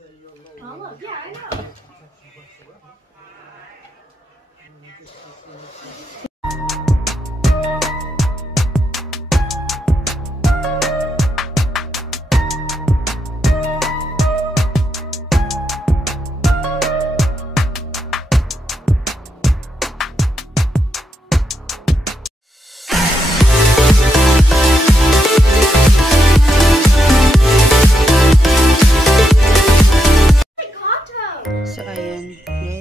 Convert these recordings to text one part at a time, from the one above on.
Oh, look, yeah, I know. So ayan guys,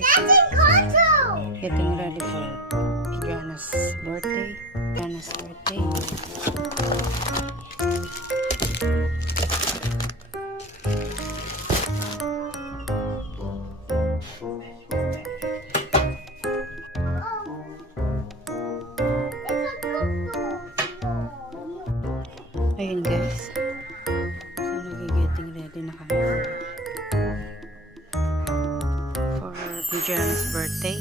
getting ready for Adriana's birthday. Ayun guys, so nag-getting ready na kami for Adriana's birthday.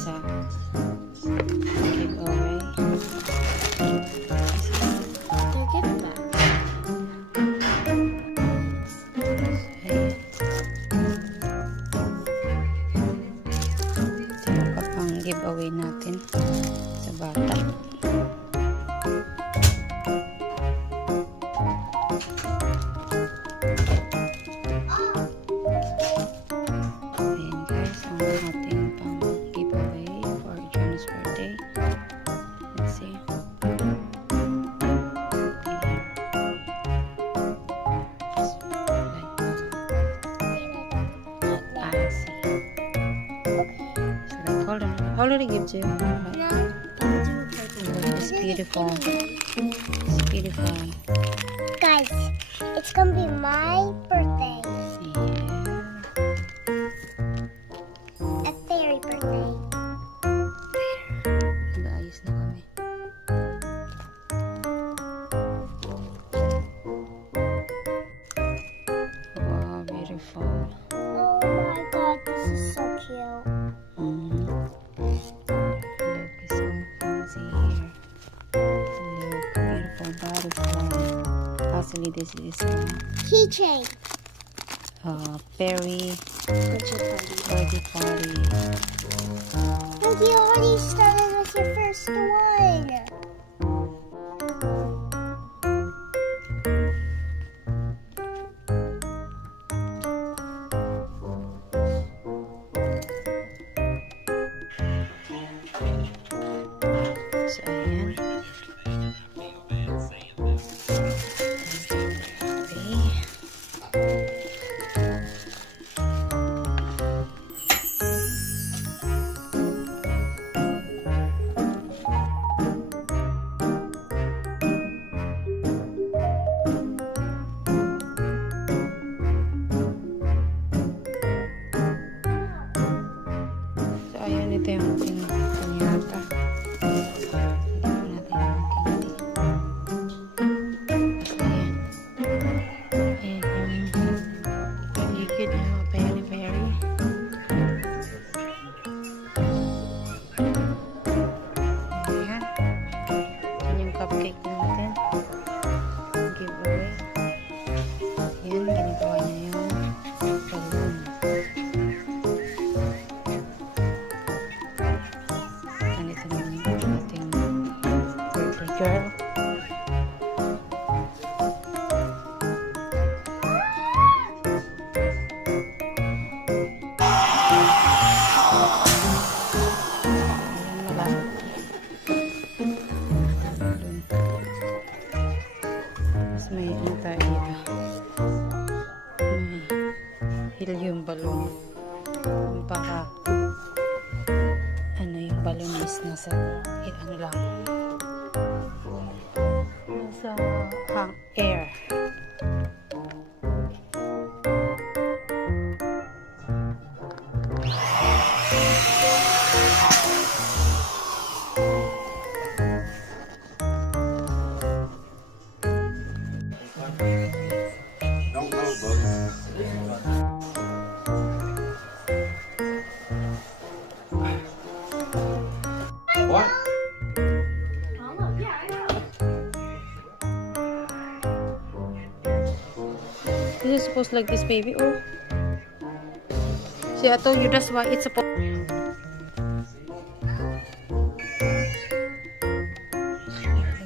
Sa giveaway. Ito pa pang giveaway natin sa bata. Ayan guys, ang ating pang already gives you. No. It's beautiful. It's beautiful. Guys, it's gonna be my birthday. Yeah. A fairy birthday. Nag-aayos na kami. Wow, beautiful. Oh my god, this is so cute. Actually, this is keychain. Fairy birthday party. Look, you already started with your first one. So, ayan. Ito yung ating kanyata. Ayan. Ayan yung liquid na very. Ayan. Ayan yung cupcake natin. Giveaway. Ayan, ginagawa niya yung balloon. Girl. Mas may ano tayo dito. May helium balloon. Para ano yung balloon is nasa ano lang. Nasa air. supposed like this, baby. Oh. See, I told you that's why it's supposed.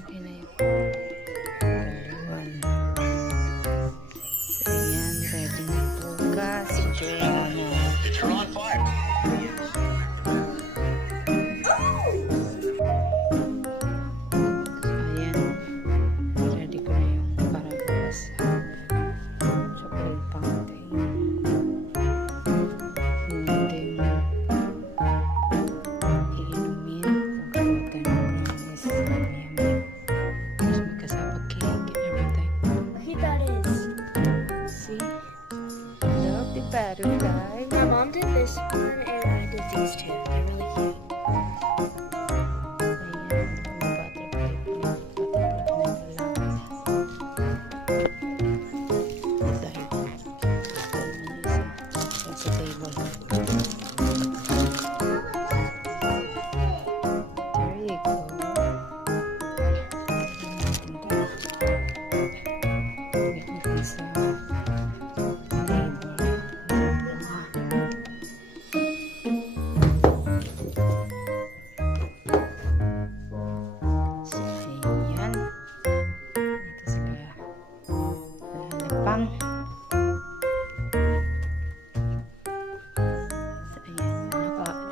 Okay na yun. So, ayan. Ready na bukas. Enjoy mo. You're on fire. Butterfly. My mom did this one and I did these two. They're really cute.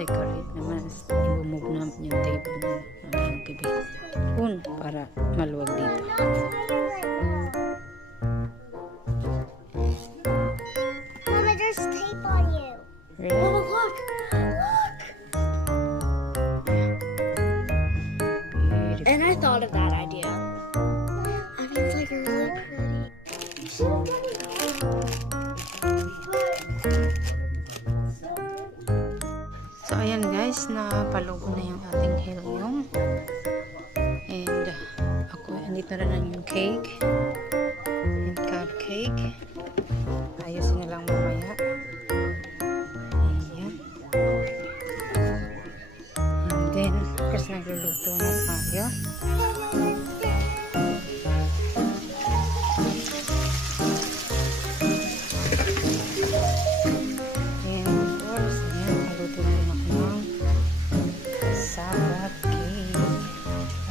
Decorate naman. I-move namin yung table ng gabi. Para maluwag dito. Mama, there's tape on you. Really? Mama, look! Look! Beautiful. And I thought of that idea. I mean, it's like really pretty. So, ayan guys, napalugo na yung ating helium. And, ako, andito na lang yung cake. And cupcake. Ayusin na lang mamaya. Ayan. And then, kasi nagluluto na tayo.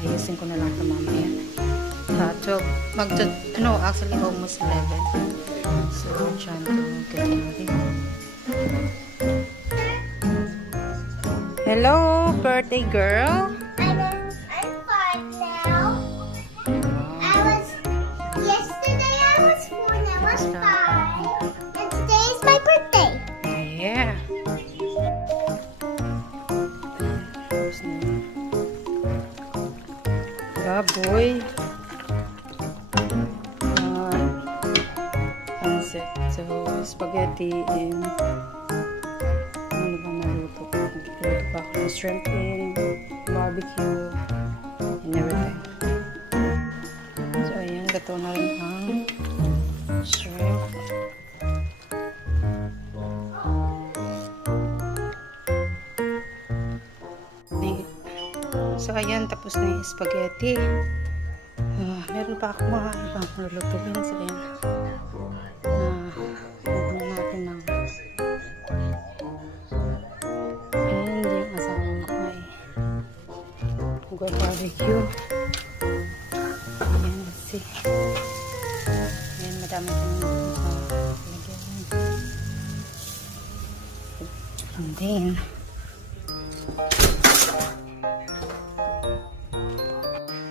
Ayusin ko na lang ito mamaya. Actually almost 11. So, I'm trying to get ready. Hello, birthday girl. I'm 5 now. Yesterday I was 4, now I'm 5. And today is my birthday. Yeah. Baboy. Pancit. So, spaghetti and ano ba naluto? Naluto pa ako ng shrimp and barbecue and everything. So, ayan. Gato na rin ang shrimp. So, ayan, tapos na yung spaghetti. Meron pa ako mga ibang lulutuin. So, ayan. Huwag na natin ng ayan, yung asawang ko ay barbecue. Ayan, let's see. Ayan, madami ko nang lagyan.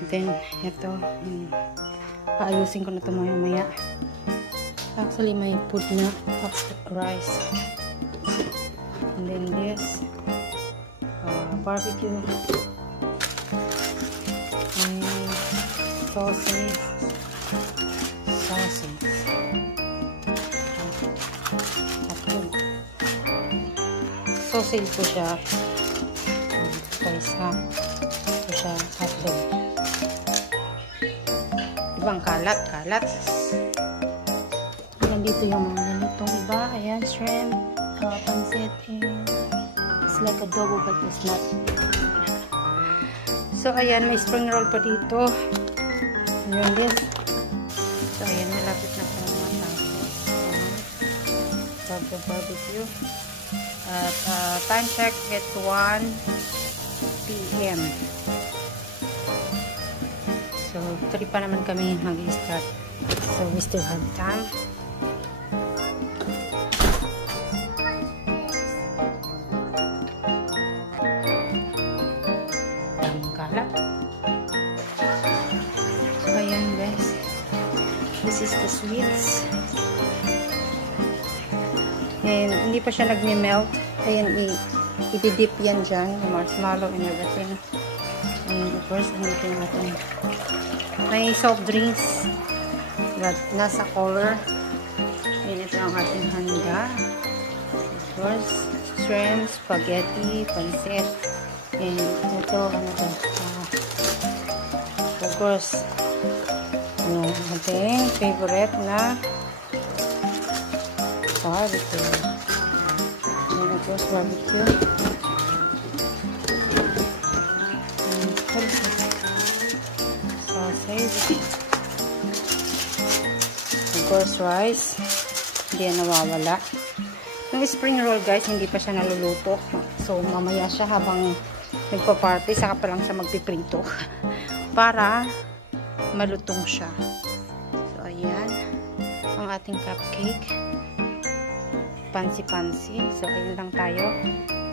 And then, ito, paayusin ko na ito maya. Actually, may food na rice. And then this, barbecue. And sausage. Sausage po siya. Spice ha. Ito siya, hotdog. Ibang kalat. Ayan, dito yung mga ganitong iba. Ayan, shrimp, pancit, and it's like adobo but it's not. So, ayan, may spring roll pa dito. Ayan din. So, ayan, malapit na po mga tapos. mag-barbecue. At time check, it's 1 p.m. So, 3 pa naman kami mag-start. So, we still have time. Daming kalat. So, ayan guys. This is the sweets. And hindi pa siya nagme-melt. Ayan, i-dip yan dyan. Marshmallow and everything. And of course, andito yung ating may soft drinks. Nasa color. And ito ang ating handa. Of course, shrimp, spaghetti, pancit. And ito, ano to? Of course, ating favorite na barbecue. And of course, barbecue. Sausage. Of course, rice. Hindi yan nawawala. Yung spring roll, guys, hindi pa siya naluluto. So, mamaya siya habang nagpa-party, saka pa lang siya magpiprito. Para malutong siya. So, ayan. Ang ating cupcake. Pansi-pansi. So, ayun lang tayo.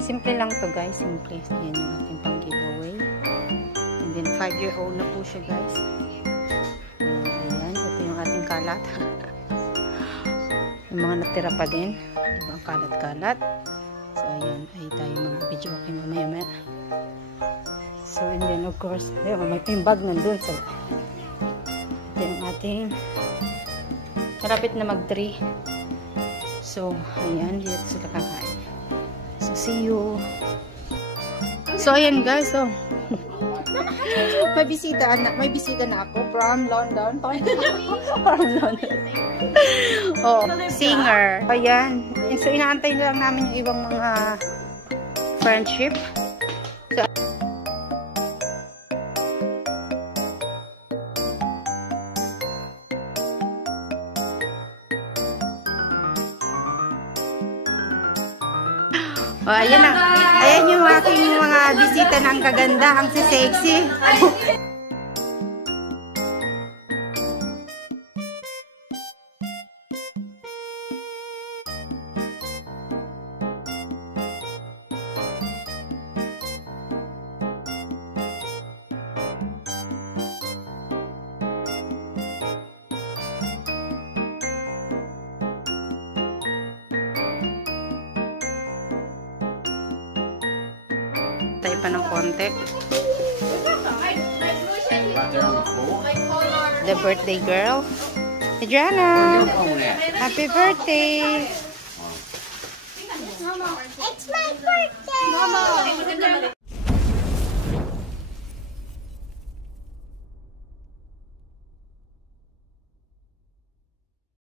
Simple lang to guys. Simple. Yan yung ating pang-giveaway. And then, 5-year-old na po siya, guys. Ayan. Ito yung ating kalat. Yung mga natira pa din. Diba? Ang kalat-kalat. So, ayan. Ay tayo mag-video ako mamaya-maya. So, and then, of course, ayun, may bag nandun. So, ito yung ating malapit na mag-3. So, ayan, dito sila kakain. So, see you. So, ayan guys, so, may bisita na ako from London. From London. Oh, singer. Ayan. So, inaantay na lang namin yung ibang mga friendship. So, oh, ayan na. Ayan yung aking mga bisita ng kaganda. Ang sexy. Tayo pa ng konti. The birthday girl. Adriana! Happy birthday! It's my